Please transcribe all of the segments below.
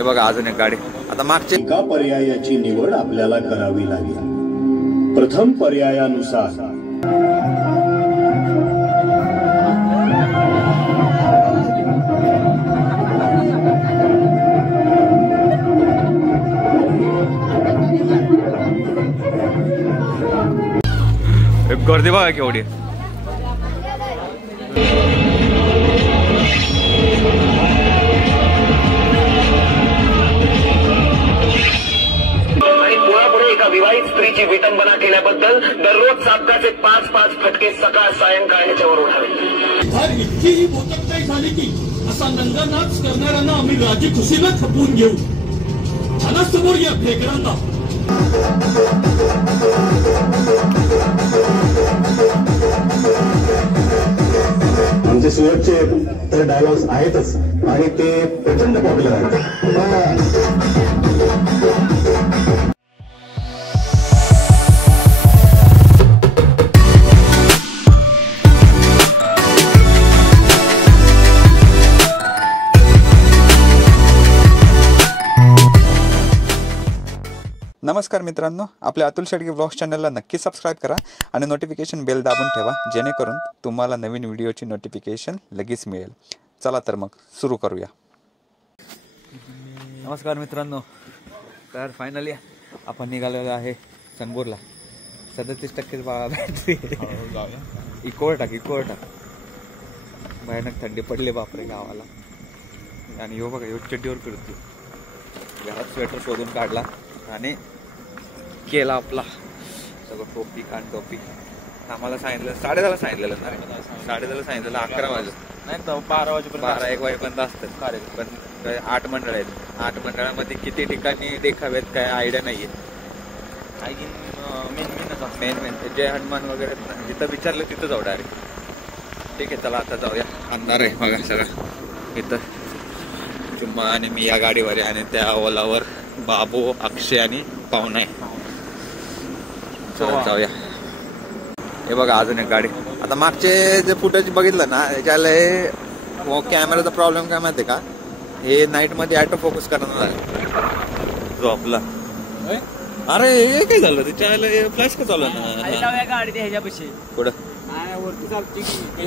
हे बघा अजून एक गाडी. आता मागचे एका पर्यायाची निवड आपल्याला करावी लागेल. प्रथम पर्यायानुसार गर्दी बघा केवढी. एका विवाहित स्त्रीची विटंबना केल्याबद्दल दररोज सापकाचे 5-5 फटके सकाळ सायंकाळ याच्यावर उठावे. इतकीही बोचकताई झाली की असा नंगानाच करणाऱ्यांना आम्ही राजी खुशीला खपवून घेऊ. समोर या फेकरांना. आमचे सुरतचे तर डायलॉग्स आहेतच आणि ते प्रचंड पॉप्युलर आहेत. नमस्कार मित्रांनो, आपल्या अतुल शेडगे ब्लॉग्स चॅनलला नक्की सबस्क्राईब करा आणि नोटिफिकेशन बेल दाबून ठेवा, जेणेकरून तुम्हाला नवीन व्हिडिओची नोटिफिकेशन लगेच मिळेल. चला तर मग सुरू करूया. नमस्कार मित्रांनो, तर फायनली आपण निघालेलो आहे चंदपूरला. 37% बॅटरी. इकोवर टाक. भयानक थंडी पडली बापरे गावाला. आणि यो बघा, यो चड्डीवर फिरतो. घरात स्वेटर शोधून काढला आणि केला आपला सगळं टोपी कान टोपी. आम्हाला सांगितलं 10:30 सांगितलेलं ना. 10:30 सांगितलेलं 11 वाजता नाही तर 12 वाजेपर्यंत 12-1 वाजेपर्यंत असतात. पण 8 मंडळ आहेत. 8 मंडळामध्ये किती ठिकाणी देखावेत काय आयडिया नाहीये. मेन जे हनुमान वगैरे जिथं विचारलं तिथं जाऊ डायरेक्ट. ठीक आहे, चला आता जाऊया. अंधार आहे बघा सगळं इथं. चुम्मा आणि मी या गाडीवर आहे आणि त्या ओलावर बाबू, अक्षय आणि पाहुणा आहे. चला जाऊया. हे बघा अजून एक गाडी. आता मागचे जे फुटेज बघितलं ना, त्याच्याला कॅमेराचा प्रॉब्लेम काय माहिती का, हे नाईट मध्ये ऑटो फोकस करणार झोपला. अरे हे काय झालं, त्याच्याला फ्लॅश का चालू ना गाडी ह्याच्यापाशी पुढं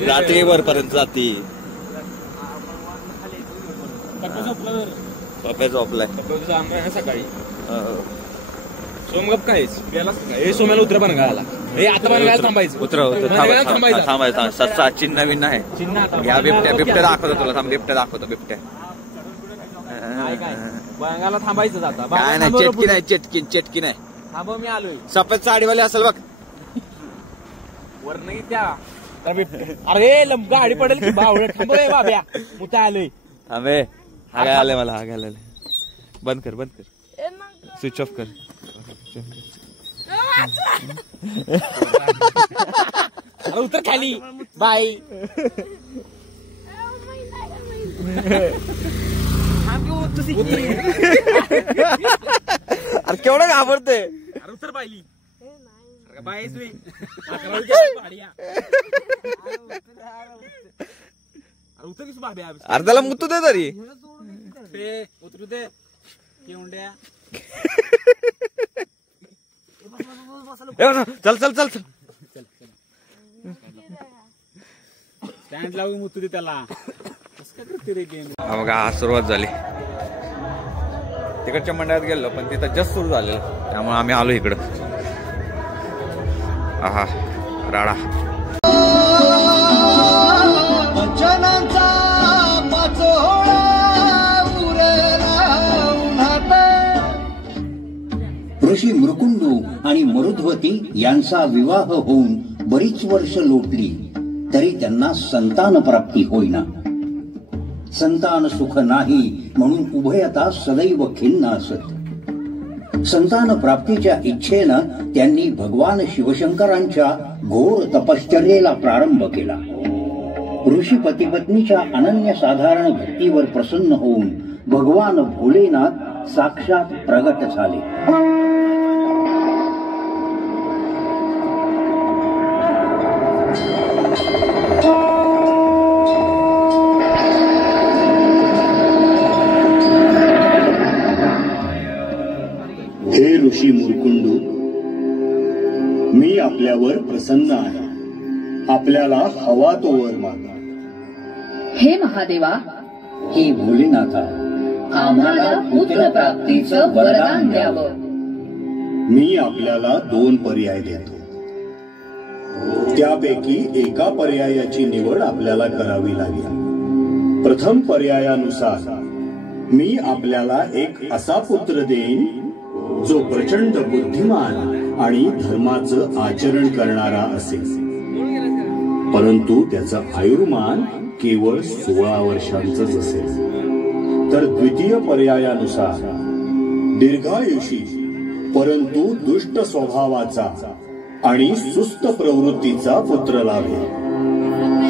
रात्री वरपर्यंत जाती. पप्या झोपलाय सकाळी. सोमगप काय हे सोम्याला उतरा पण गायला. हे आता पण गायला थांबायचं. थांबायचं. सच्ची नवीन आहे. या बिबट्या दाखवतो तुला. थांब, बिबट्या बिबट्या बंगाला थांबायचं जाता. काय नाही, चेटकी नाही. थांबव, मी आलोय. सफेद साडीवाले असेल बघ. वर नाही त्या. अरे गाडी पडेल की बावळ. थांबव बाब्या, मुता आलोय. थांबे. हा काय आलंय, मला हा काय आलंय. बंद कर. स्विच ऑफ कर. उतर खाली. बाय. अरे केवढं घाबरते. उतर पाहिली. अरे त्याला मुतू दे तरी. उतरू दे. चल स्टँड लावून मुतू दे त्याला. बघा आज सुरुवात झाली. तिकडच्या मंडळात गेलो पण तिथं जस्ट सुरू झालेलं, त्यामुळे आम्ही आलो इकडं. आहा राडा. ऋषी मृकुंडू आणि मरुध्वती यांचा विवाह होऊन बरीच वर्ष लोटली तरी त्यांना संतान प्राप्ती होईना. संतान सुख नाही म्हणून उभयता सदैव खिन्न असत. संतान प्राप्तीच्या इच्छेनं त्यांनी भगवान शिवशंकरांच्या घोर तपश्चर्येला प्रारंभ केला. ऋषी पतिपत्नीच्या अनन्यसाधारण भक्तीवर प्रसन्न होऊन भगवान भोलेनाथ साक्षात प्रगट झाले. ऋषी मुरकुंडू, मी आपल्यावर प्रसन्न आहे. आपल्याला हवा तो वर मागा. हे महादेवा, हे भोलेनाथा, आम्हाला पुत्र प्राप्तीचं वरदान द्यावं. मी आपल्याला 2 पर्याय देतो. त्यापैकी एका पर्यायाची निवड आपल्याला करावी लागेल. प्रथम पर्यायानुसार मी आपल्याला एक असा पुत्र देईन जो प्रचंड बुद्धिमान आणि धर्माचं आचरण करणारा असेल, परंतु त्याचं आयुर्मान केवळ 16 वर्षांचंच असेल. तर द्वितीय पर्यायानुसार दीर्घायुषी परंतु दुष्ट स्वभावाचा आणि सुस्त प्रवृत्तीचा पुत्र लाभेल.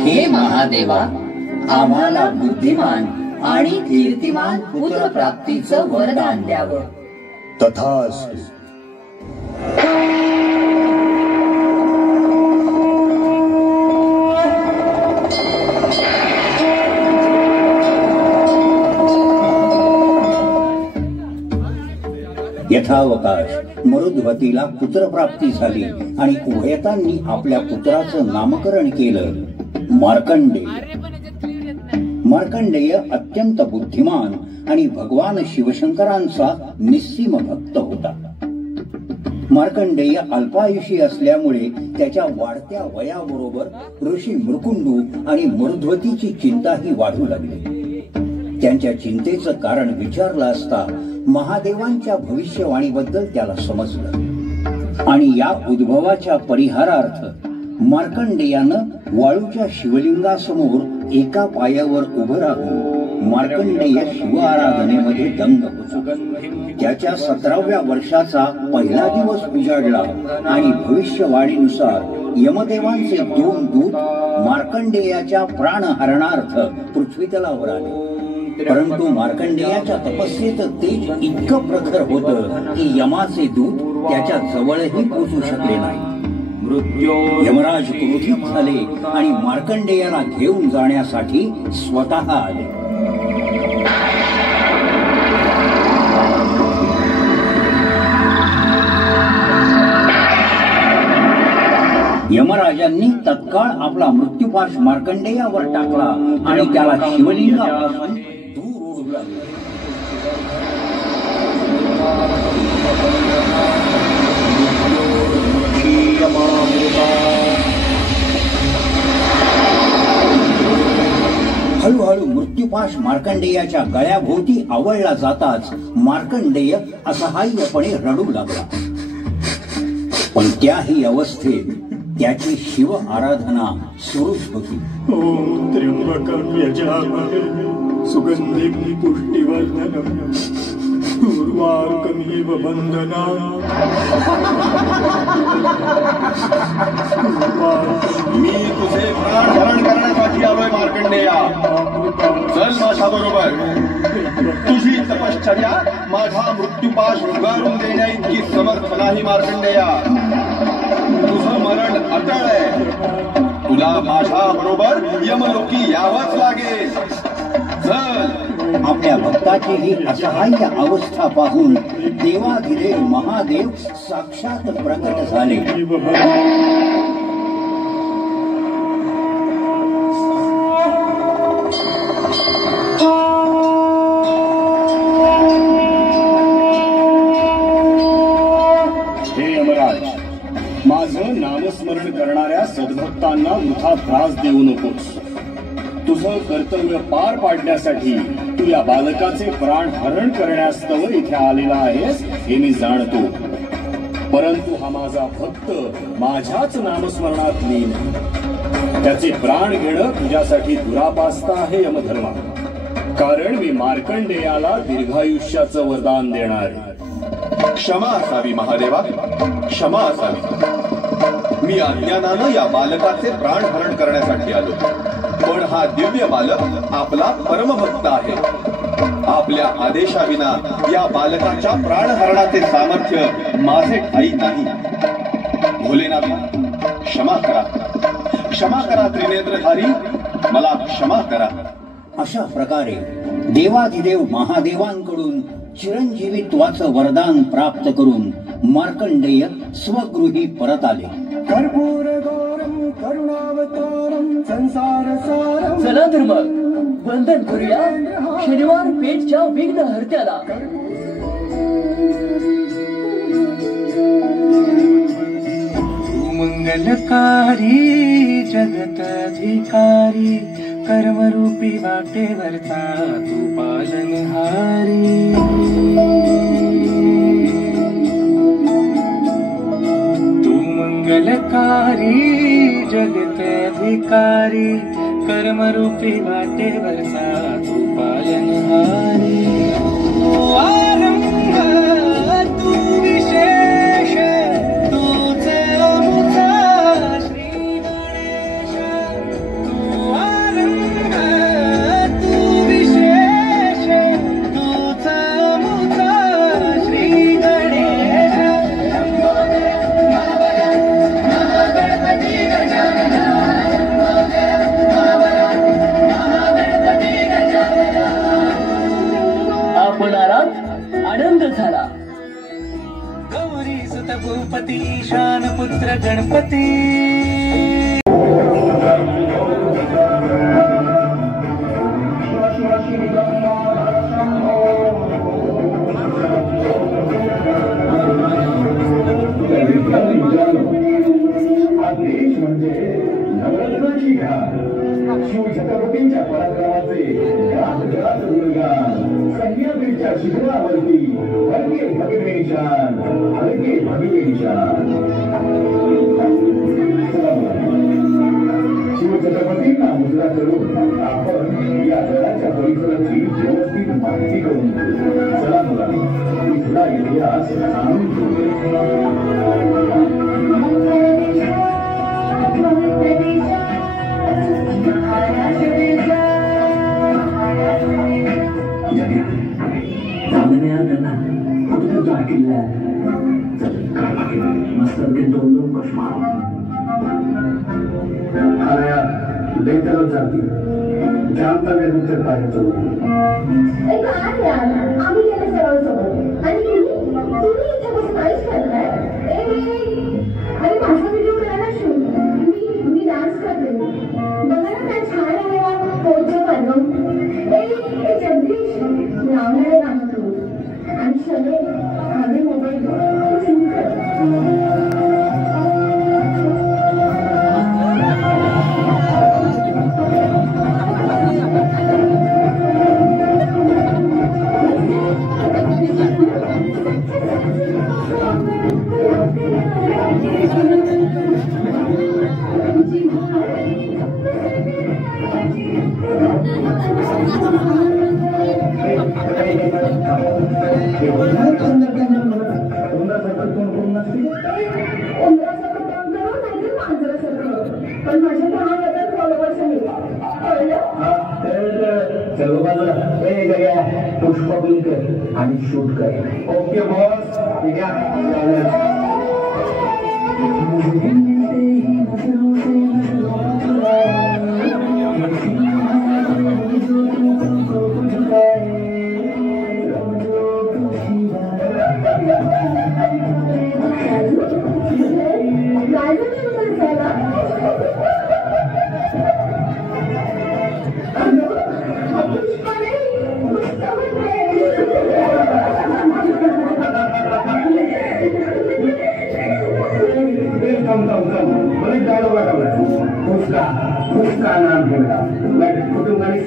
हे महादेवा, आम्हाला बुद्धिमान आणि कीर्तिमान पुत्र प्राप्तीचं वरदान द्यावं. तथास्तु. यथावकाश मरुद्वतीला पुत्रप्राप्ती झाली आणि उभयतांनी आपल्या पुत्राचं नामकरण केलं मार्कंडेय. मार्कंडेय अत्यंत बुद्धिमान आणि भगवान शिवशंकरांचा निस्सीम भक्त होता. मार्कंडेय अल्पायुषी असल्यामुळे त्याच्या वाढत्या वयाबरोबर ऋषी मृकुंडू आणि मरुद्वतीची चिंताही वाढू लागली. त्यांच्या चिंतेचं कारण विचारलं असता महादेवांच्या भविष्यवाणीबद्दल त्याला समजलं आणि या उद्भवाच्या परिहारार्थ मार्कंडेयानं वाळूच्या शिवलिंगासमोर एका पायावर उभं राहून मार्कंडेय शिव आराधनेमध्ये दंग होता. त्याच्या 17व्या वर्षाचा पहिला दिवस उजाडला आणि भविष्यवाणीनुसार यमदेवांचे 2 दूत मार्कंडेयाच्या प्राणहरणार्थ पृथ्वीतलावर आले. परंतु मार्कंडेयाच्या तपस्येचं तेज इतकं प्रखर होतं की यमाचे दूत त्याच्या जवळही पोहोचू शकले नाही. यमराज क्रोधित झाले आणि मार्कंडेयाला घेऊन जाण्यासाठी स्वतः आले. यमराजांनी तत्काळ आपला मृत्यूपाश मार्कंडेयावर टाकला आणि त्याला शिवलिंगापासून दूर ओढू लागला. हळूहळू मृत्यूपाश मार्कंडेयाच्या गळ्याभोवती आवळला जाताच मार्कंडेय असहाय्यपणे रडू लागला. पण त्याही अवस्थेत त्याची शिव आराधना सुरूच होती. ओम त्र्यंबकं यजामहे सुगंधिं पुष्टिवर्धनम् उर्वारुकमिव बन्धनात्. मी तुझे प्राणहरण करण्यासाठी आलोय मार्कंडेया. चल माझ्या बरोबर. तुझी तपश्चर्या माझा मृत्यूपाश उगारून देण्या इतकी समर्थ नाही मार्कंडेया. तुझं मरण अटळ आहे. तुला माझ्या बरोबर यमलोकी यावंच लागेल. चल. आपल्या भक्ताची ही असहाय्य अवस्था पाहून देवाधिदेव महादेव साक्षात प्रकट झाले. हे यमराज, माझं नामस्मरण करणाऱ्या सद्भक्तांना वृथा त्रास देऊ नकोस. तुझं कर्तव्य पार पाडण्यासाठी तू या बालकाचे प्राण हरण करण्यास्तव इथे आलेला आहेस हे मी जाणतो. परंतु हा माझा भक्त माझ्याच नामस्मरणात लीन. त्याचे प्राण घेणं तुझ्यासाठी दुरापास्त आहे यमधर्मा. कारण मी मार्कंडेयाला दीर्घायुष्याचं वरदान देणार आहे. क्षमा असावी महादेवा, क्षमा असावी. मी अज्ञानानं या बालकाचे प्राण हरण करण्यासाठी आलो. पण हा दिव्य बालक आपला परमभक्त आहे. आपल्या आदेशाविना या बालकाच्या प्राणहरणाचे सामर्थ्य माझे ठाई नाही. भोलेनाथ, क्षमा करा, क्षमा करा. त्रिनेत्रधारी, मला क्षमा करा. अशा प्रकारे देवाधिदेव महादेवांकडून चिरंजीवित्वाचं वरदान प्राप्त करून मार्कंडेय स्वगृही परत आले. कर्पूर गौरम करुणावतारम संसार सारम. चला तर मग वंदन करूया शनिवार पेठच्या विघ्न हर्त्याला. मंगलकारी जगताधिकारी कर्मरूपी वाटेवरचा तू पालनहारी. तू मंगलकारी जगताधिकारी कर्मरूपी वाटेवरचा तू पालनहारी. आरंभ तू विशेष तूच अमुचा श्री गणेश. तू आरंभ तू विशेष तूच अमुचा श्री गणेश. आपणारात आनंद झाला. गौरी सुत भूपती ईशान पुत्र गणपती. देश म्हणजे नवरत्नाची घाट. शिवछत्रपतींच्या पराक्रमाचे घात गुणगान. सह्याद्रीच्या शिखरावरती हलके भगवे निशान. हलके भगवे निशान. शिवछत्रपतींना मुजरा करून आपण या गडाच्या परिसराची व्यवस्थित माहिती करून घेऊ. चला मुलांनी इथला इतिहास जाणून घेऊ. लेटर जाती जानता वेळ तुमच्या पाहिजे. आम्ही गेले सरळ सोबत आणि तुम्ही इथे काहीच करताय. आणि माझा व्हिडिओ करायला शूट मी डान्स करते. बघा ना काय छान आहे पोहोचव बनव. जगदीश लावणारे गाणं करू आणि शने हवे मोबाईल सुरू कर. पुष्पबिल कर आणि शूट कर. Okay boss. उसका नाम घेतला कुटुंबाने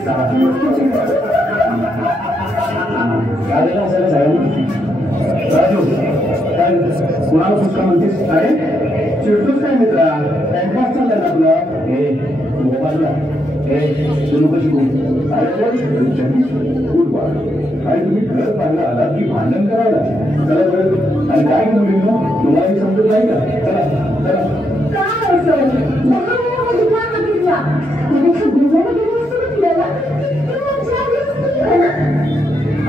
राजू कुणाला पुष्का म्हणतेस काय चिडतोच काय मित्रा टाइमपास चाललाय ना आपला. हे मोबाईलला तू नको शिकू. आणि तुम्ही घर पाहायला आला की भांडण करायला. चला बरं. आणि काय मुलींनो तुम्हाला समजत नाही का. चला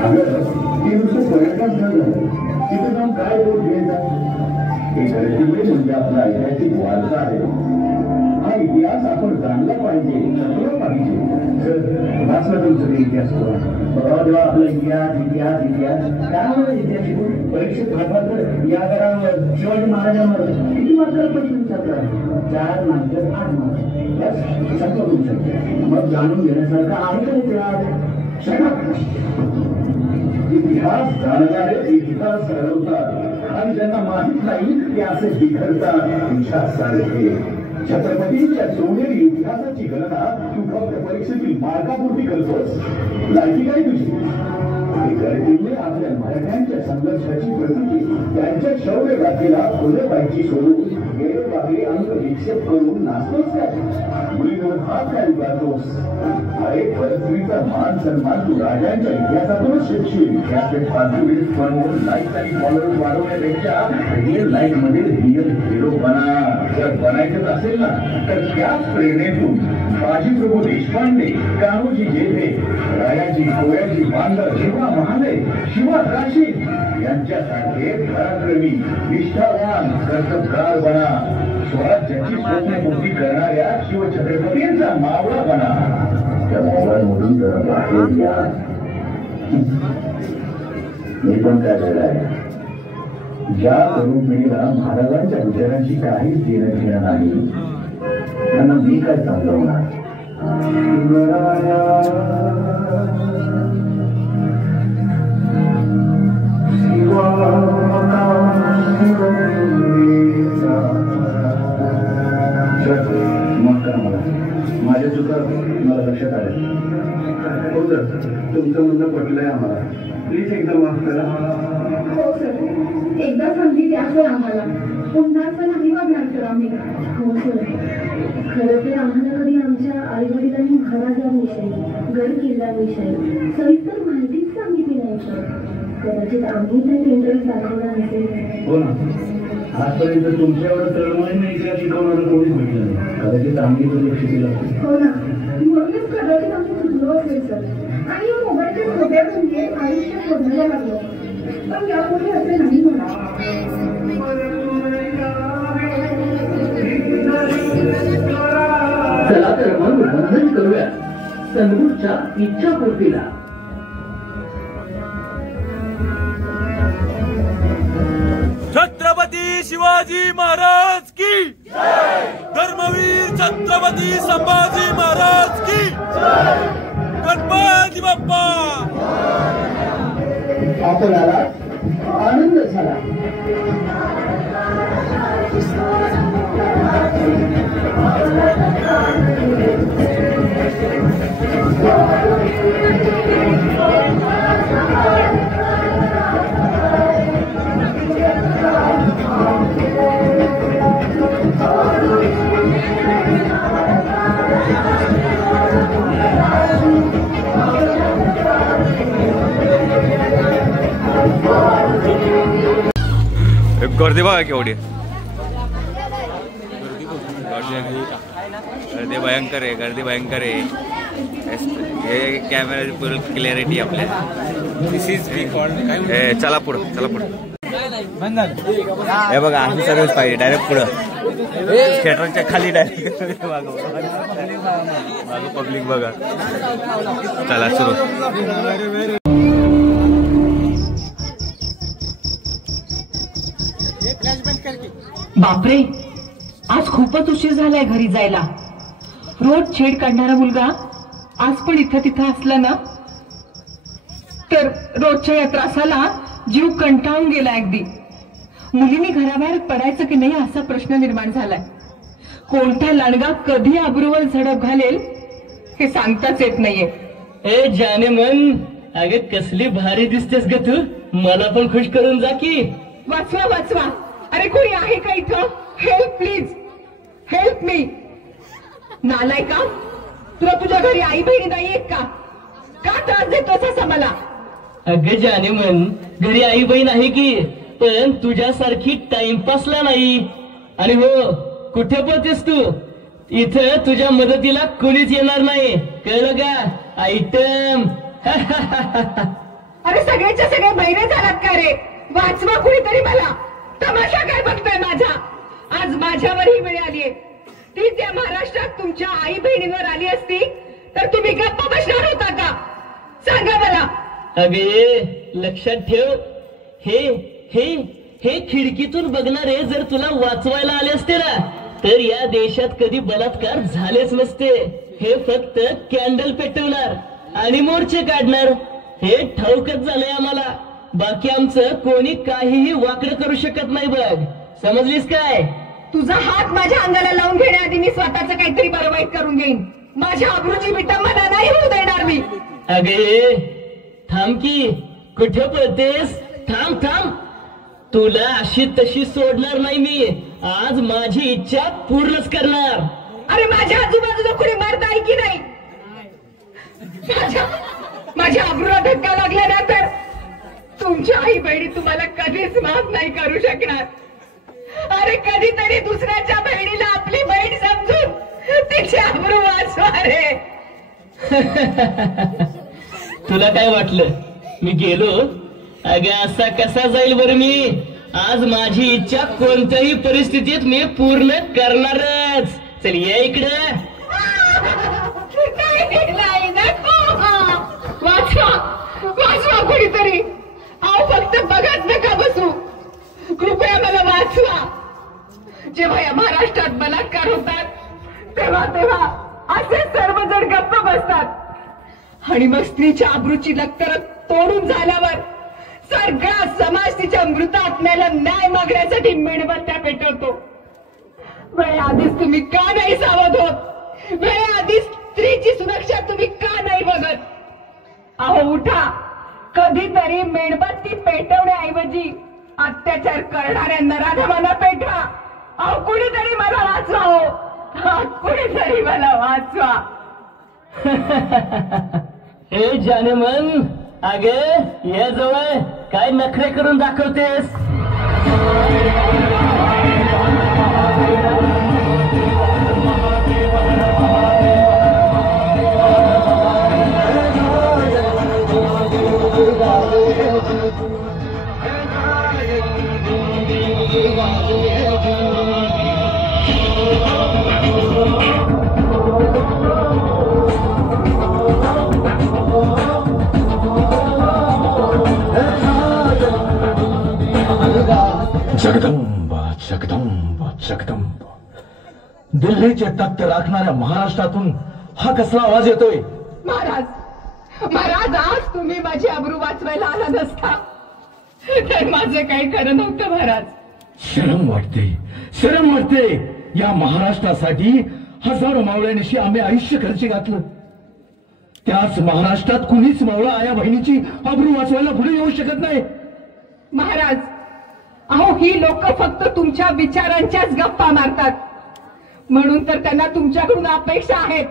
अगं ती नुसतं पर्यटन झालं. तिथे जाऊन काय बोल घ्यायचा. हे गडचिरोली म्हणजे आपला ऐतिहासिक वारसा आहे. हा इतिहास आपण जाणला पाहिजे. जपला पाहिजे. वाचलं तुमचं ते इतिहास तेव्हा आपला इतिहास इतिहास इतिहास काय इतिहास शिकून परीक्षेत तर या घरावर शिवाजी महाराजांवर किती मात्र प्रश्न विचारला 4 मार्क 8 मार्क बस संपलं तुमचं. मग जाणून घेण्यासारखं आहे का इतिहास? इतिहास जाणणारे इतिहास घडवतात आणि ज्यांना माहित नाही ते असे बिघडतात विषासारखे. छत्रपतींच्या सोनेरी इतिहासाची गणना तू फक्त परीक्षेतील मार्कापुरती करतोस. लायकी काय तुझी? गळतीने आपल्या मराठ्यांच्या संघर्षाची प्रकृती त्यांच्या शौर्य गाथेला खुले पायची सोडून गेले वागले अंक विक्षेप करून नाचतोस काय? मुलीवर हात काय उगारतोस? अरे परस्त्रीचा मान सन्मान तू राजांच्या इतिहासातूनच शिकशील. त्याचे फालतू वेळेस बनवून लाईक आणि फॉलोअर्स वाढवण्यापेक्षा रिअल लाईफ मध्ये रिअल हिरो बना. जर बनायचंच असेल ना तर त्याच प्रेरणेतून बाजीप्रभू देशपांडे, कान्होजी जेठे, रायाजी कोयाजी बांगर, शिवा महाले, शिवा राशी यांच्यासारखे पराक्रमी निष्ठावान कर्तबगार बना. स्वराज्याची स्वप्नपूर्ती करणाऱ्या शिवछत्रपतींचा मावळा बना. त्या मावळांमधून जरा बाहेर या. मी पण काय झालं आहे ज्या तरुण पिढीला महाराजांच्या विचारांची काहीच देणं घेणं नाही त्यांना मी काय समजवणार. माझ्या चुका मला लक्षात आल्या. हो सर तुमचं म्हणणं पटलंय आम्हाला. प्लीज एकदा माफ करा. हो सर एकदा संधी द्या सर आम्हाला. पुन्हा असं नाही वागणार सर आम्ही. हो सर खरं तर आम्हाला कधी आमच्या आईवडिलांनी महाराजांविषयी गड किल्ल्यांविषयी सविस्तर माहितीच सांगितली नाही सर. कदाचित आम्ही त्यात इंटरेस्ट दाखवला नसेल. हो ना आजपर्यंत तुमच्यावर तळमळीने इतिहास शिकवणारं कोणीच भेटलं नाही. कदाचित आम्ही लक्ष दिलं. हो ना म्हणूनच कदाचित आम्ही चुकलो असेल सर आणि या मोबाईलच्या खोट्या म्हणजे आयुष्य शोधायला लागलो. पण यापुढे असे नाही होणार. चला तर मग बंधन करूया संगूरच्या इच्छापूर्तीला. छत्रपती शिवाजी महाराज की धर्मवीर छत्रपती संभाजी महाराज की गणपती बाप्पा. आपल्याला आनंद झाला. गर्दी बघा केवढी. गर्दी भयंकर आहे. गर्दी भयंकर आहे. हे कॅमेराची फुल क्लिअरिटी आपल्या. दिस इज चला पुढं चला पुढं. हे बघा अशी सर्विस पाहिजे डायरेक्ट पुढं थिएटरच्या खाली डायरेक्ट मागं पब्लिक बघा. चला सुरू. बापरे आज खूपच उशीर झालाय घरी जायला. रोज छेड काढणारा मुलगा आज पण इथं तिथं असला ना तर रोजच्या या त्रासाला जीव कंटाळून गेला. अगदी मुलींनी घराबाहेर पडायचं की नाही असा प्रश्न निर्माण झालाय. कोणता लांडगा कधी आबरूवर झडप घालेल हे सांगताच येत नाहीये. ए जाने मन अगं कसली भारी दिसतेस ग तू. मला पण खुश करून जा की. वाचवा वाचवा. अरे कोणी आहे का इथं? Help please help me. नालाय का तुला तुझ्या घरी आई बहिणी नाहीयेत का? का त्रास देतोस असा मला? अगं जाने मन घरी आई बहीण आहे की पण तुझ्यासारखी टाइमपासला नाही. आणि हो कुठे पळतेस तू? इथं तुझ्या मदतीला कोणीच येणार नाही कळलं का? आयटम. अरे सगळ्याच्या सगळे बहिणी झालात का रे? वाचवा कुणीतरी मला. तमाशा काय बघतोय माझा? आज माझ्यावर ही वेळ आलीये. ती त्या महाराष्ट्रात तुमच्या आई बहिणींवर आली असती तर तुम्ही गप्प बसणार होता का? सांगा मला. अगे लक्षात ठेव, हे हे हे खिडकीतून बघणारे जर तुला वाचवायला आले असते ना तर या देशात कधी बलात्कार झालेच नसते. हे फक्त कॅन्डल पेटवणार आणि मोर्चे काढणार, हे ठाऊकच झालंय आम्हाला. बाकी आमचं कोणी काहीही वाकडं करू शकत नाही बघ, समजलीस काय? तुझा हात माझ्या अंगाला लावून घेण्याआधी मी स्वतःच काहीतरी बरं वाईट करून घेईन. माझ्या अब्रूची विटंबना नाही होऊ देणार मी. अगे थांब की, कुठे पळतेस? थांब थांब, तुला अशी तशी सोडणार नाही मी. आज माझी इच्छा पूर्णच करणार. अरे माझ्या आजूबाजूला कुणी मर्द आहे की नाही? माझ्या अब्रूला धक्का लागला ना तर तुमच्या आई बहिणी तुम्हाला कधीच माफ नाही करू शकणार. अरे कधीतरी दुसऱ्याच्या बहिणीला आपली बहीण समजून तिची अब्रू वाचवा रे. तुला काय वाटलं मी गेलो? अगं असा कसा जाईल बरं मी? आज माझी इच्छा कोणत्याही परिस्थितीत मी पूर्ण करणारच. चल ये इकडं. नाही नको, वाचवा वाचवा कोणीतरी. अहो फक्त बघत नका बसू, कृपया मला वाचवा. जेव्हा या महाराष्ट्रात बलात्कार होतात तेव्हा तेव्हा असे सर्वजण गप्प बसतात आणि मग स्त्रीच्या अब्रूची लक्तर तोडून झाल्यावर सगळा समाज तिच्या मृत आत्म्याला न्याय मागण्यासाठी मेणबत्त्या पेटवतो. वेळेआधीच तुम्ही का नाही सावध होत? वेळेआधीच स्त्रीची सुरक्षा तुम्ही का नाही बघत? अहो उठा, कधीतरी मेणबत्ती पेटवण्याऐवजी अत्याचार करणाऱ्या नराधमांना पेटवा. अहो कुणीतरी मला वाचवा. हो कुणीतरी मला वाचवा. हे जानेमन, अगे या जवळ काय नखरे करून दाखवतेस? जगदंबा जगदंबा जगदंबा. दिल्लीचे तख्त राखणाऱ्या महाराष्ट्रातून हा कसला आवाज येतोय? महाराज महाराज, आज तुम्ही माझी अब्रू वाचवायला आला नसता तर माझं काही खरं नव्हतं महाराज. शरम वाटते, शरम वाटते. या महाराष्ट्रासाठी हजारो मावळ्यांशी आम्ही आयुष्य खर्ची घातलं. त्याच महाराष्ट्रात कुणीच मावळा आया बहिणीची अब्रू वाचवायला पुढे येऊ शकत नाही. महाराज, अहो ही लोक फक्त तुमच्या विचारांच्याच गप्पा मारतात, म्हणून तर त्यांना तुमच्याकडून अपेक्षा आहेत.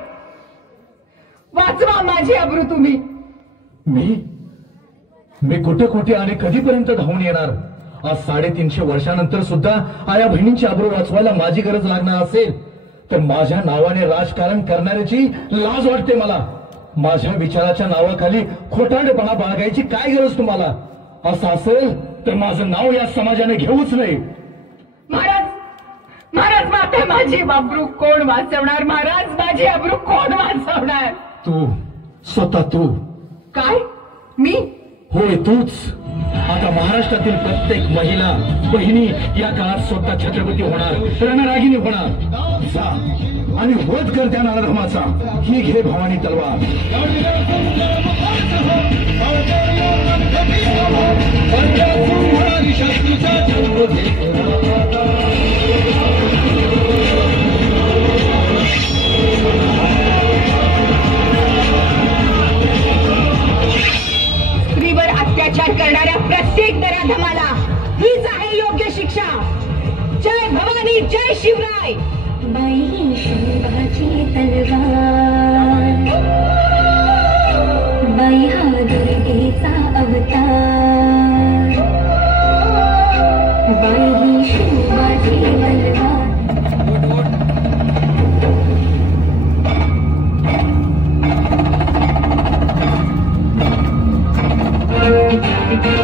वाचवा माझी अब्रू तुम्ही. मी कुठे कुठे आणि कधीपर्यंत धावून येणार? आज 350 वर्षानंतर सुद्धा आया बहिणींची अब्रू वाचवायला माझी गरज लागणार असेल तर माझ्या नावाने राजकारण करणाऱ्याची लाज वाटते मला. माझ्या विचाराच्या नावाखाली खोटारडेपणा बाळगायची काय गरज तुम्हाला? असं असेल तर माझं नाव या समाजाने घेऊच नाही. महाराज महाराज, माता माझी अब्रू कोण वाचवणार? महाराज माझी अब्रू कोण वाचवणार? तू, स्वतः तू. काय? मी? होय तूच. आता महाराष्ट्रातील प्रत्येक महिला बहिणी या काळात स्वतः छत्रपती होणार, रणरागिणी होणार. जा आणि वध कर त्या नराधमाचा. ही घे भवानी तलवार. स्त्रीवर अत्याचार करणाऱ्या प्रत्येक नराधमाला हीच आहे योग्य शिक्षा. जय भवानी, जय शिवराय. बाई शिवाची तलवार, बाई हा दुर्गेचा अवतार, बाई शिवाची तलवार.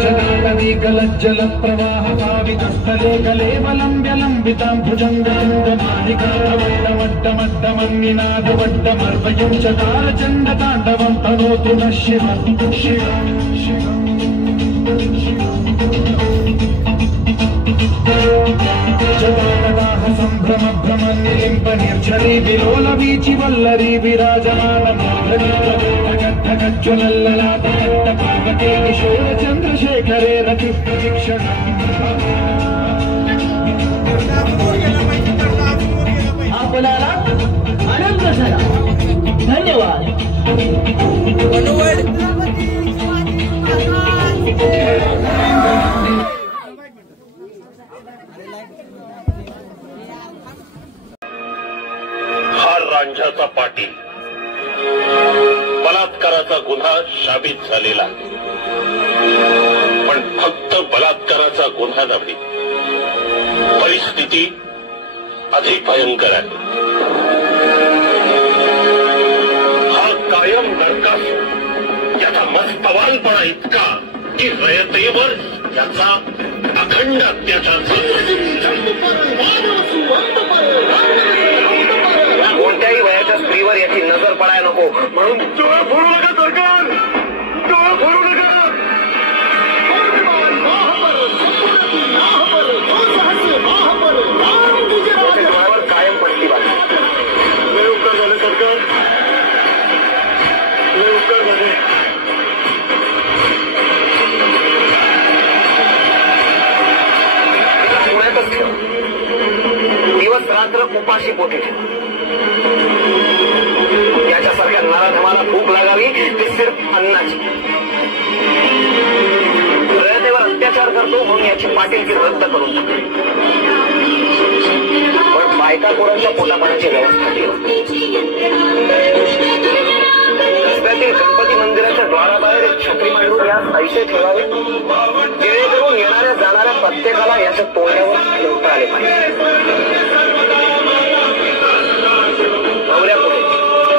जगदंबा नदीकलज्जल प्रवाह पावितस्थले कलेवलम्ब्य लम्बितां भुजङ्गलिङ्गमालिकावड्डमड्डमन्निनादवड्डमर्वयं च तालचण्डताण्डवं तनोतु नः जटाकटाह सम्भ्रम भ्रमन्निलिम्ब निर्झरी विलोलवीचि वल्लरी विराजमानमोहनीज्वलल्ललाटकट्ट पार्वती किशोर चन्द्रशेखरे रतिप्रतीक्षण आपणाला आनंद झाला. धन्यवाद. हा रांझाचा पाटील बलात्काराचा गुन्हा साबित झालेला, पण फक्त बलात्काराचा गुन्हा नव्हे, परिस्थिती अधिक भयंकर आहे. हा कायम नरकासूर, याचा मस्तवालपणा इतका की रयतेवर याचा अखंड अत्याचार. कोणत्याही वयाच्या स्त्रीवर याची नजर पडायला नको म्हणून डोळे फोडू नका सरकार, डोळे फोडू नका. डोळ्यावर कायम पडती बाकी. लय उपकार झाले सरकार, लय उपकार झाले. पुण्यातच ठेव, दिवस रात्र उपाशी पोटी ठेव. याच्यासारख्या नराधमाला भूक लागावी ती सिर्फ अन्नाची. रयतेवर अत्याचार करतो म्हणून याची पाटीलकी रद्द करून टाकली, पण बायका पोरांच्या पोटापाण्याची व्यवस्था केली. रस्त्यातील गणपती मंदिराच्या द्वाराबाहेर एक छत्री मांडून यात पैसे ठेवावे, जेणेकरून येणाऱ्या जाणाऱ्या प्रत्येकाला याच्या तोंडावर ठेवता आले पाहिजे. नवऱ्यापुढे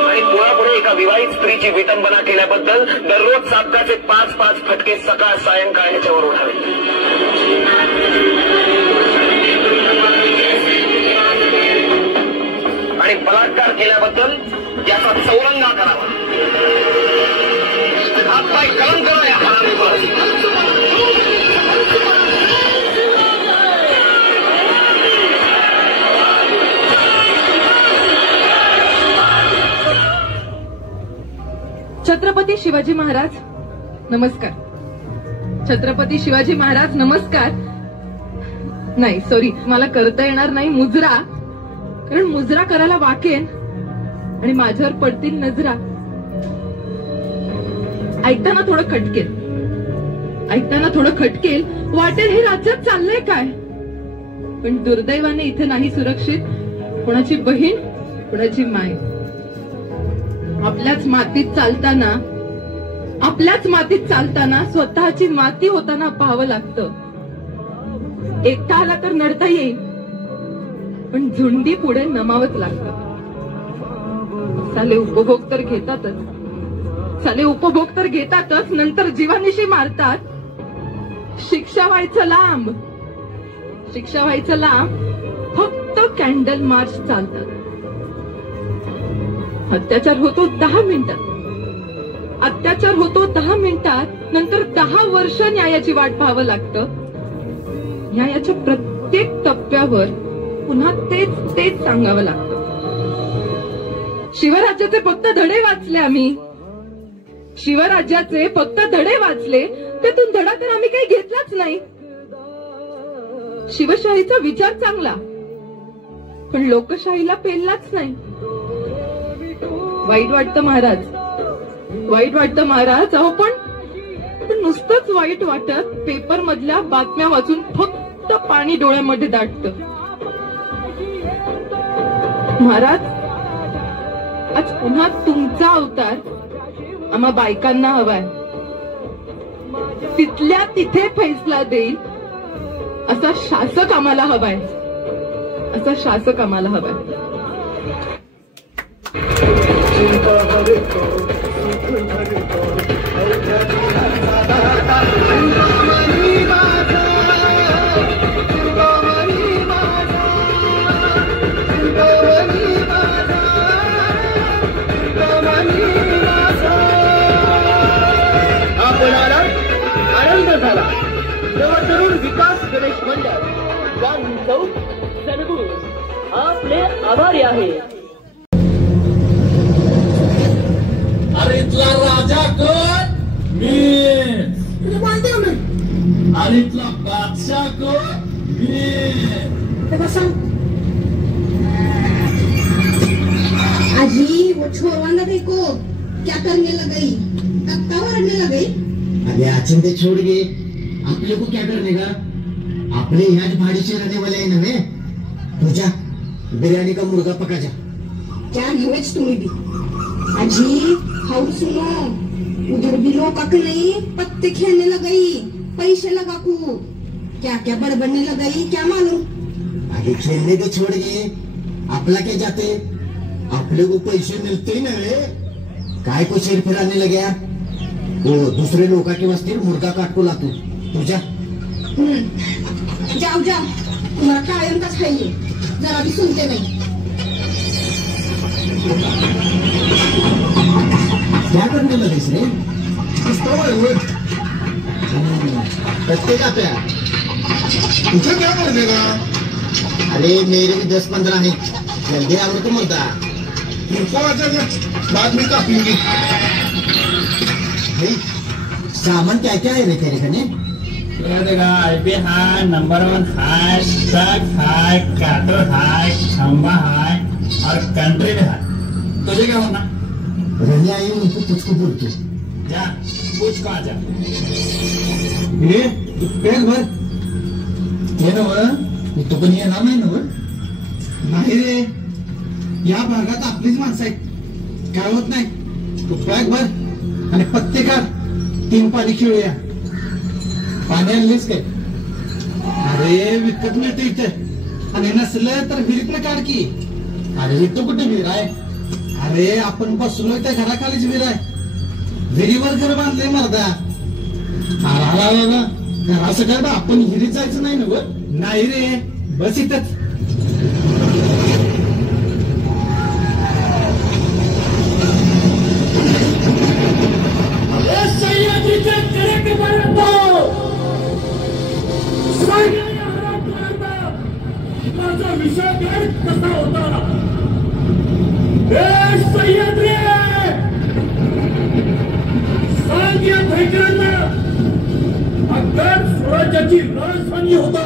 आणि कुणापुढे एका विवाहित स्त्रीची विटंबना केल्याबद्दल दररोज सापकाचे 5-5 फटके सकाळ सायंकाळ याच्यावर उठावे. आणि बलात्कार केल्याबद्दल याचा चौरंगा करावा. हातपाय कलम करा या हरामीवर. छत्रपती शिवाजी महाराज नमस्कार. छत्रपती शिवाजी महाराज नमस्कार. नाही सॉरी, मला करता येणार नाही मुजरा, कारण मुजरा करायला वाकेन आणि माझ्यावर पडतील नजरा. ऐकताना थोडं खटकेल, वाटेल हे राज्यात चाललंय काय. पण दुर्दैवाने इथे नाही सुरक्षित कोणाची बहीण, कोणाची माय. आपल्याच मातीत चालताना स्वतःची माती होताना पाहावं लागतं. एकटा आला तर नडता येईल, पण झुंडी पुढे नमावंच लागतं. साले उपभोग तर घेतातच, नंतर जीवानिशी मारतात. शिक्षा व्हायचं लांब, फक्त कॅन्डल मार्च चालतात. अत्याचार होतो 10 मिनिटात, नंतर 10 वर्ष न्यायाची वाट पाहावं लागतं. न्यायाच्या प्रत्येक टप्प्यावर पुन्हा तेच सांगावं लागतं. शिवराज्याचे फक्त धडे वाचले, त्यातून धडा तर आम्ही काही घेतलाच नाही. शिवशाहीचा विचार चांगला, पण लोकशाहीला पेललाच नाही. वाईट वाटतं महाराज. अहो पण नुसतंच वाईट वाटत पेपर मधल्या बातम्या वाचून फक्त पाणी डोळ्यामध्ये दाटतं. महाराज, आज पुन्हा तुमचा अवतार आम्हा बायकांना हवाय. तिथल्या तिथे फैसला देईल असा शासक आम्हाला हवाय. चिंता सणगूर विकास गणेश मंडळ गांधी चौक सणगूर आपले आभारी आहे. अरे इथला राजा कोण? मी. अरे इथला बादशाह कोण? मी. अजी वो छोरवाना देखो क्या करने लगी, कत्ता मारने लगी. अरे आचन ते छोड़ गए, आपले को क्या करने का? अपने यहाँ भाड़ी से रहने वाले हैं नवे. तो जा बिरयानी का मुर्गा पका जा. क्या घेवेच तुम्ही भी. अजी हाउ सुनो, उधर भी लोग अक नहीं पत्ते खेलने लगाई, पैसे लगा को क्या क्या बड़बड़ने लगाई क्या मालूम. अरे खेलने के छोड़ गए, आपला क्या जाते, आपले को पैसे मिलते ही नवे. काय को शेर फिराने लगे यार. वो दूसरे लोग के वस्ती मुर्गा काट को लातू. तू जा. जाओ जाओ, तुम्हारा कायम का खाइए, जरा भी सुनते नहीं. क्या करने लगे रे? कत्ते का प्यार तुझे क्या करने का? अरे मेरे भी 10-15 है, जल्दी आओ तो मुर्दा. बाद में काटेंगे. सामान क्या क्या है रे तेरे कने? आईपी हाय, नंबर 1 हाय, ट्रक हाय, काटर हाय, खंबा हाय और कंट्री में हाय. तुझे क्या होना? रहने आई हूँ उनको तुझको बोलते. जा पूछ को आजा. ये पेन भर ये ना तो पण ये नाम आहे ना. नाही रे, या भागात आपलीच माणसं आहेत, काय होत नाही. तू बॅग भर आणि पत्ते काढ, 3 पाणी खेळूया. पाणी आणलीस काय? अरे विकत मिळते इथे, आणि नसलं तर विहिरीतनं काढ की. अरे इथं कुठे विहीर आहे? अरे आपण बसलोय त्या घराखालीच विहीर आहे. विहिरीवर घर बांधले मर्दा. घराचं काय आपण विहिरीत जायचं नाही ना. नाही रे, बस इथंच. माझा विषय कसा होता. सह्याद्री सांग या भैकरांना, अगर स्वराज्याची राजधानी होता.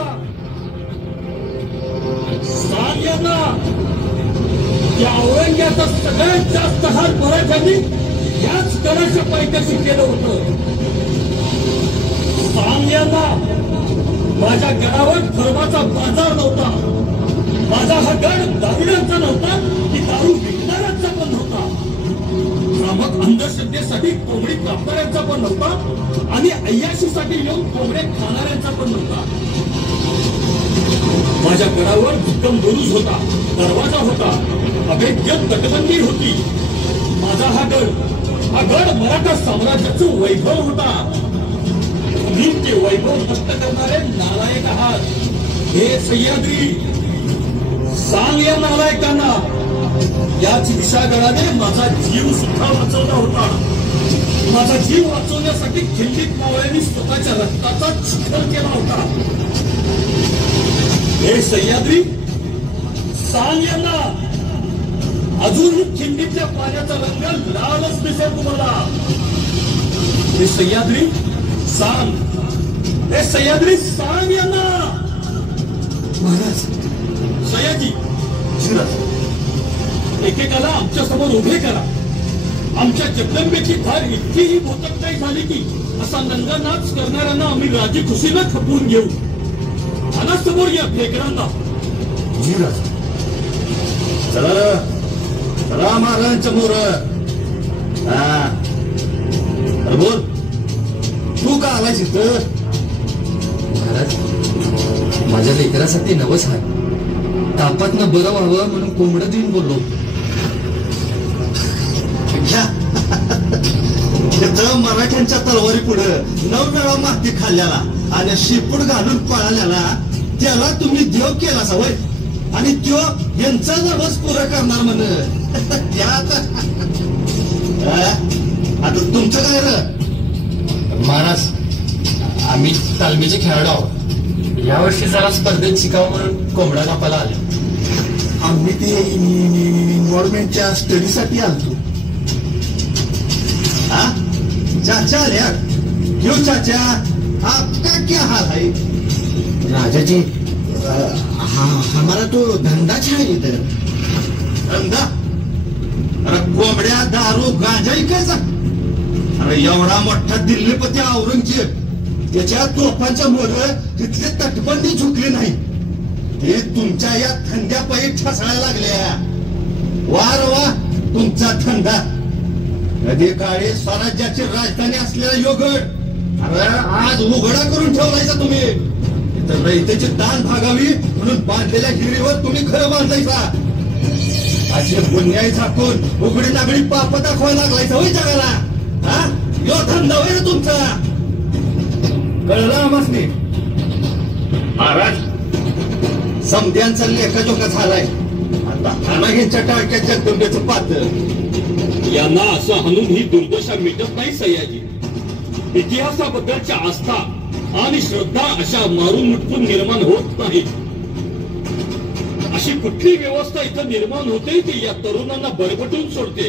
सांग यांना या औरंग्याचा सगळ्यात जास्त हार मराठ्यांनी याच गडाच्या पायथ्याशी केलं होतं. सांग यांना माझ्या गडावर धर्माचा बाजार नव्हता. माझा हा गड दारुड्यांचा नव्हता की दारू विकणाऱ्यांचा पण नव्हता. भ्रामक अंधश्रद्धेसाठी कोंबडी कापणाऱ्यांचा पण नव्हता आणि अय्याशीसाठी येऊन कोंबडे खाणाऱ्यांचा पण नव्हता. माझ्या गडावर भक्कम बुरुज होता, दरवाजा होता, अभेद्य तटबंदी होती. माझा हा गड मराठा साम्राज्याचं वैभव होता. तुम्ही ते वैभव नष्ट करणारे नालायक आहात. हे सह्याद्री, सांग या नालायकांना, याच विशागडाने माझा जीव सुद्धा वाचवला होता. माझा जीव वाचवण्यासाठी खिल्लीत मावळ्यांनी स्वतःच्या रक्ताचा चिखल केला होता. हे सह्याद्री, सांग यांना, अजूनही खिंडीतल्या पाण्याचा रंग लालच दिसेल तुम्हाला. हे सह्याद्री सांग, हे सह्याद्री सांग यांना. महाराज, सयाजी, एकेकाला आमच्या समोर उभे करा. आमच्या जगदंबेची धार इतकीही भोतकताई झाली की असा नंगानाच करणाऱ्यांना आम्ही राजी खुशीनं खपवून घेऊ. आणा समोर या फेकरांना. चला चला महाराजांच्या मोर. बोल, तू का आलायस इथं? महाराज, माझ्या लेकरासाठी नवस आहे. तापातनं बरं व्हावं म्हणून कोंबडं देऊन बोललो. मराठ्यांच्या तलवारी पुढं 9 वेळा माती खाल्ल्याला आणि शिपूड घालून पळाल्याला त्याला तुम्ही देव केला सवय, आणि त्यो यांचा नवस पुरं करणार म्हण. आता तुमचं काय र? महाराज, आम्ही तालमीचे खेळाडू आहोत. यावर्षी जरा स्पर्धेत शिकावं म्हणून कोंबडा कापायला आले. आम्ही ते इन्व्हॉल्वमेंटच्या स्टडीसाठी आलतो. चाचा यार, क्यों चाचा, आपका क्या हाल है? राजा जी, हमारा तो धंधा है इधर. धंदा? अरे कोंबड्या, दारू, गांजा इकायचा? अरे एवढा मोठा दिल्लीपती औरंगजेब, त्याच्या तोफांच्या मोर तिथले तटबंदी झुकली नाही. ते तुमच्या या धंद्यापायी ठसळायला लागल्या. वार वा तुमचा धंदा. कधी काळी स्वराज्याची राजधानी असलेला योगड अरे आज उघडा करून ठेवलायचा तुम्ही. तर रयतेची दान भागावी म्हणून बांधलेल्या हिरीवर तुम्ही घर बांधायचा. असे गुन्ह्याही झाकून उघडी नागडी पाप दाखवायला लागलायचा होय जगाला. हा यो धंदा होय तुमचा. कळलं आम्हासनी? महाराज, समध्यांचा लेखाजोखा झालाय. आता हानाघ्यांच्या टाळक्यात जगदंबेचं पात्र. यांना असं हाणून ही दुर्दशा मिटत नाही सयाजी. इतिहासाबद्दलची आस्था आणि श्रद्धा अशा मारून मुटकून निर्माण होत नाही. अशी कुठली व्यवस्था इथं निर्माण होते ती या तरुणांना बरबटून सोडते.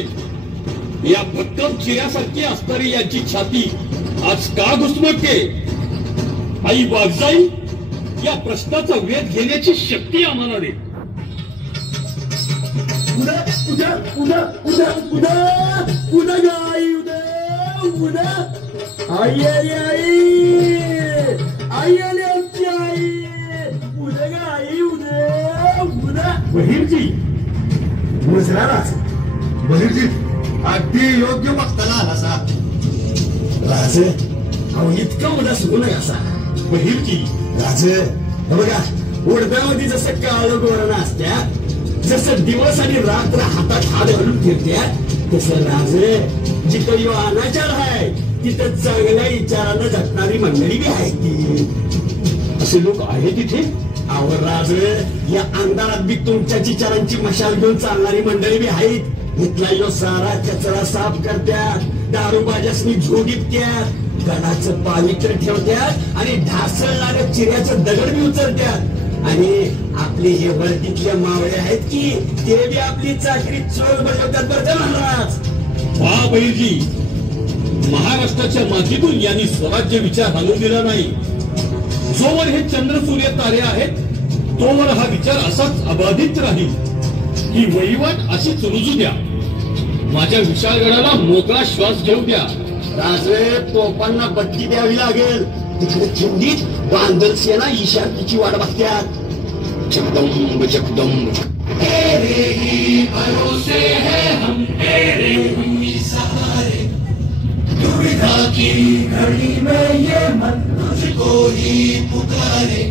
या भक्कम चिऱ्यासारखी असणारी यांची छाती आज का घुसमटते? आई वाघजाई, या प्रश्नाचा वेध घेण्याची शक्ती आम्हाला दे. उद्या गाई उद्या आई आली आमची आई. उद्या गाई उद्या बहिरजी, मुजराराज. बहिरजी, अगदी योग्य बघताना आला सा. राजे, अहो इतका उद्या सुरू नये असा. बहिरजी, राजे बघा, उडद्यामध्ये जसं काळ गोरण असत्या, जसं दिवस आणि रात्र हातात हात घालून फिरत्यात, तसं राजे जिथं यो अनाचार आहे तिथं चांगल्या विचारानं झटणारी मंडळी बी आहे ती. असे लोक आहेत तिथे? अहो राजे, या अंधारात बी तुमच्या विचारांची मशाल घेऊन चालणारी मंडळी बी आहेत. इथला यो सारा कचरा साफ करत्यात, दारूबाजासनी झोडीत्यात, गडाचं पावित्र्य ठेवत्यात आणि ढासळणाऱ्या चिऱ्याचं दगड बी उचलत्यात. आणि आपले हे वर्दीतले मावळे आहेत की ते बी आपली चाकरी चोर बजावतात. बरं महाराज, वा बहिरजी, महाराष्ट्राच्या मातीतून यांनी स्वराज्य विचार हलवून दिला नाही. जोवर हे चंद्र सूर्य तारे आहेत तोवर हा विचार असाच अबाधित राहील. ही वहिवाट अशीच रुजू द्या. माझ्या विशाळगडाला मोकळा श्वास घेऊ द्या. राजे, तोफांना बत्ती द्यावी लागेल. तिकडे चिंडीत बांधल सेना इशारतीची वाट बघत्यात. जगदंब जगदंब तेरे ही भरोसे है हम, तेरे ही सहारे. दुविधा की घड़ी में ये मन तुझको ही पुकारे.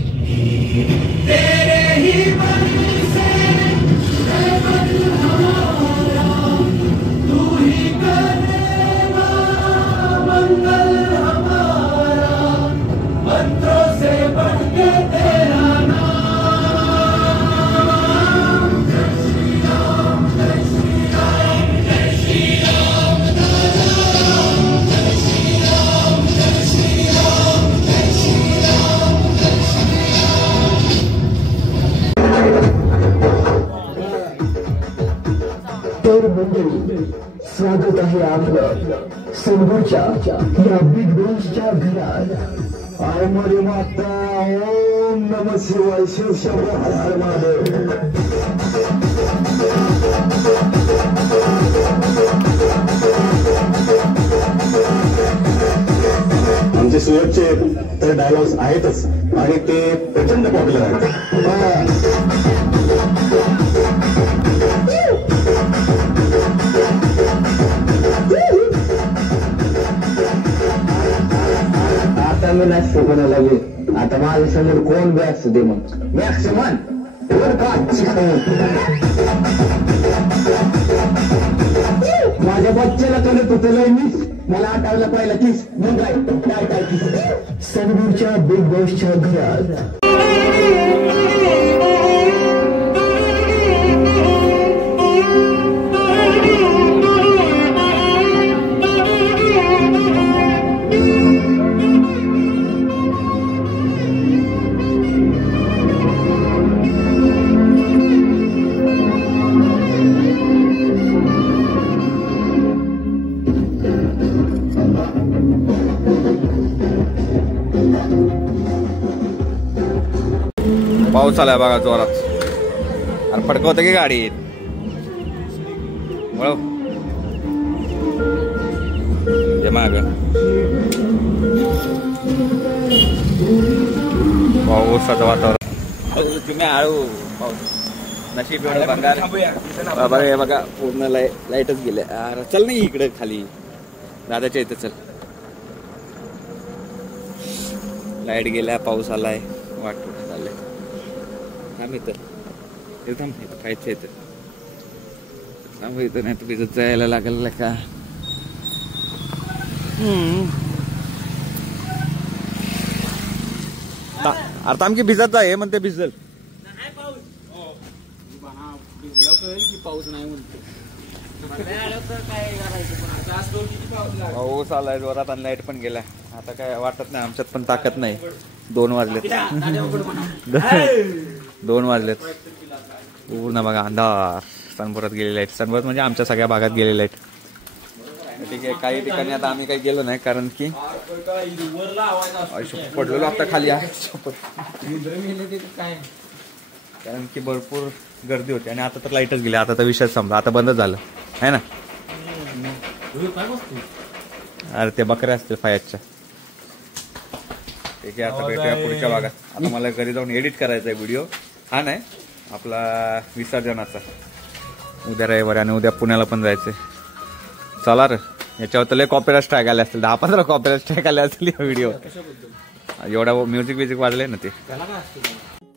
तेरे ही मन से है मन हमारा, तू ही करेगा मंगल हमारा. मंत्रों से बढ़ के तेरा नाम. जय श्री राम, जय श्री राम, जय श्री राम, राजा राम. जय श्री राम, जय श्री राम, जय श्री राम, जय श्री तर मंडळी, स्वागत आहे आपलं सिंधूच्या या बिग बॉसच्या घरात. आय माता, ओम नमः शिवाय, शिव शंभो हर हर महादेव. आमचे सुरतचे तर डायलॉग्स आहेतच आणि ते प्रचंड पॉप्युलर आहेत. आता मी नसतो कोणाला बी. आता माझ्या समोर कोण बी असतो दे मग मॅक्सिमम माझ्या बच्च्याला कळत होतं मी. मला आठवलं पहिला किस मग काय काय किस. सनगुरच्या बिग बॉसच्या घरात. पाऊस आलाय बघा जोरात. अरे फडकवतं की गाडीत वळव माग. पावसाचं वातावरण तुम्ही हळू पाऊस नशीब एवढं बंगाल बघा. हे बघा पूर्ण लाईटच गेले. अरे चल नाही इकडे खाली दादाच्या इथं चल. लाईट गेल्या पाऊस आलाय वाटत चाललंय. थांब इथं थांब इथं खायचं इथं थांब इथं नाही तर भिजत जायला लागेल का. अरे आमची भिजत आहे म्हणते भिजल पाऊस नाही म्हणतो. पाऊस आलाय जोरात आणि लाईट पण गेलाय. आता काय वाटत नाही आमच्यात पण ताकद नाही. 2 वाजलेत 2 वाजलेत पूर्ण बघा अंधार. सनपुरात गेली लाईट. सनपुरात म्हणजे आमच्या सगळ्या भागात गेली लाईट. ठीक आहे काही ठिकाणी आता आम्ही काही गेलो नाही कारण की पडलेलो आता खाली आहे. कारण की भरपूर गर्दी होती आणि आता तर लाईटच गेली. आता तर विषय संपला. आता बंद झालं है ना. अरे ते बकऱ्या असतील फायरच्या. ठीक आहे आता भेटूया पुढच्या भागात. आता मला घरी जाऊन एडिट करायचा आहे व्हिडिओ. हा नाही आपला विसर्जनाचा उद्या रविवार आणि उद्या पुण्याला पण जायचंय. चला रे याच्यावर तर लय कॉपीराइट स्ट्राईक आले असतील. 10-15 कॉपीराइट स्ट्राईक आले असतील या व्हिडिओ. एवढा म्युझिक वाजले ना ते.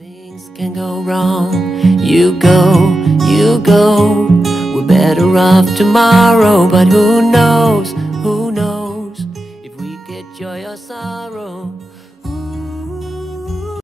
Things can go wrong. You go. We're better off tomorrow, but who knows? If we get joy or sorrow.